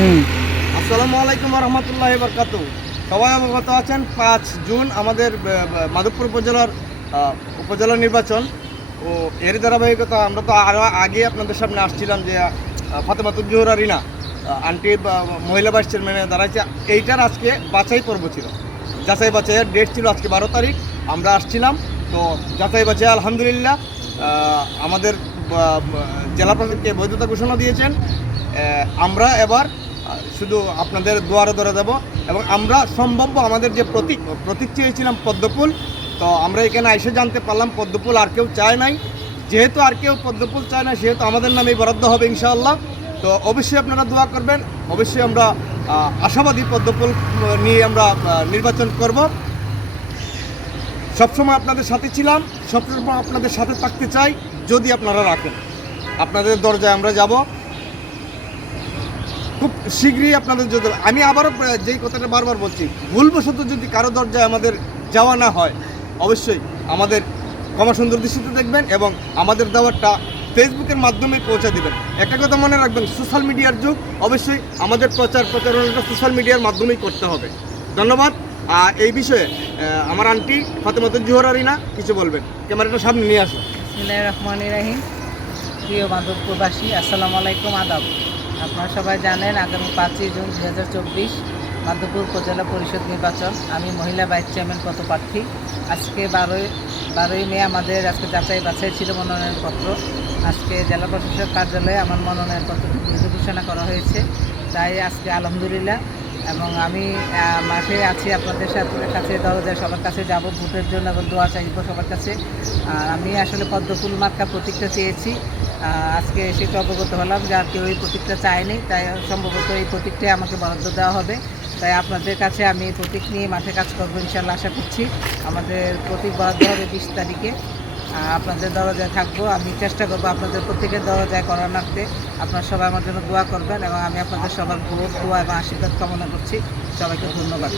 আসসালামু আলাইকুম রহমতুল্লাহ বরকাত সবাই অবগত আছেন পাঁচ জুন আমাদের মাধবপুর উপজেলার উপজেলা নির্বাচন। ও এর ধারাবাহিকতা আমরা তো আরও আগে আপনাদের সামনে আসছিলাম যে আহ, ফাতেমাতুল জোহরা রিনা আন্টি মহিলা ভাইস চেয়ারম্যানে দাঁড়াইছে। এইটার আজকে বাছাই পর্ব ছিল। যাচাই বাছাইয়ের ডেট ছিল আজকে বারো তারিখ আমরা আসছিলাম। তো যাচাই বাছাই আলহামদুলিল্লাহ আমাদের জেলা প্রশাসনকে বৈধতা ঘোষণা দিয়েছেন। আমরা এবার শুধু আপনাদের দুয়ারে ধরে দেব এবং আমরা সম্ভাব্য আমাদের যে প্রতীক প্রতীক চেয়েছিলাম পদ্মফুল, তো আমরা এখানে এসে জানতে পারলাম পদ্মফুল আর কেউ চায় নাই। যেহেতু আর কেউ পদ্মফুল চায় না, সেহেতু আমাদের নামেই বরাদ্দ হবে ইনশাআল্লাহ। তো অবশ্যই আপনারা দোয়া করবেন, অবশ্যই আমরা আশাবাদী পদ্মফুল নিয়ে আমরা নির্বাচন করব। সবসময় আপনাদের সাথে ছিলাম, সবসময় আপনাদের সাথে থাকতে চাই, যদি আপনারা রাখেন। আপনাদের দরজায় আমরা যাব। খুব শীঘ্রই আপনাদের যদি আমি আবারও যেই কথাটা বারবার বলছি, ভুলবশত যদি কারও দরজায় আমাদের যাওয়া না হয়, অবশ্যই আমাদের ক্ষমা সুন্দর দৃষ্টিতে দেখবেন এবং আমাদের দেওয়ারটা ফেসবুকের মাধ্যমে পৌঁছে দেবেন। একটা কথা মনে রাখবেন, সোশ্যাল মিডিয়ার যুগ, অবশ্যই আমাদের প্রচার প্রচারণাটা সোশ্যাল মিডিয়ার মাধ্যমেই করতে হবে। ধন্যবাদ। আর এই বিষয়ে আমার আন্টি ফাতেমাতুল জোহরা রিনা কিছু বলবেন। ক্যামেরাটা সামনে নিয়ে আসুন। রহমান রাহিম। প্রিয় মাধবপুরবাসী আসসালামু আলাইকুম, আদাব। আপনারা সবাই জানেন, আগামী পাঁচই জুন দু হাজার চব্বিশ মাধবপুর উপজেলা পরিষদ নির্বাচন। আমি মহিলা ভাইস চেয়ারম্যান পদপ্রার্থী। আজকে বারোই বারোই মে আমাদের আজকে যাচাই বাছাই ছিল মনোনয়নপত্র। আজকে জেলা প্রশাসক কার্যালয়ে আমার মনোনয়নপত্র ঘোষণা করা হয়েছে। তাই আজকে আলহামদুলিল্লাহ। এবং আমি মাঠে আছি আপনাদের সাথে, কাছে, দরজায় সবার কাছে যাব, ভোটের জন্য এবং দোয়া চাইব সবার কাছে। আর আমি আসলে পদ্মফুল মার্কা প্রতীকটা চেয়েছি। আজকে সেটা অবগত হলাম যে আর কেউ এই প্রতীকটা চায়নি, তাই সম্ভবত এই প্রতীকটাই আমাকে বরাদ্দ দেওয়া হবে। তাই আপনাদের কাছে আমি এই প্রতীক নিয়ে মাঠে কাজ করব ইনশাল্লাহ আশা করছি আমাদের প্রতীক বরাদ্দ হবে বিশ তারিখে। আপনাদের দরজায় থাকব, আমি চেষ্টা করব আপনাদের প্রত্যেকের দরজায় করার রাখতে আপনারা সবাই আমার জন্য দোয়া করবেন এবং আমি আপনাদের সবার ভোট দোয়া এবং আশীর্বাদ কামনা করছি। সবাইকে ধন্যবাদ।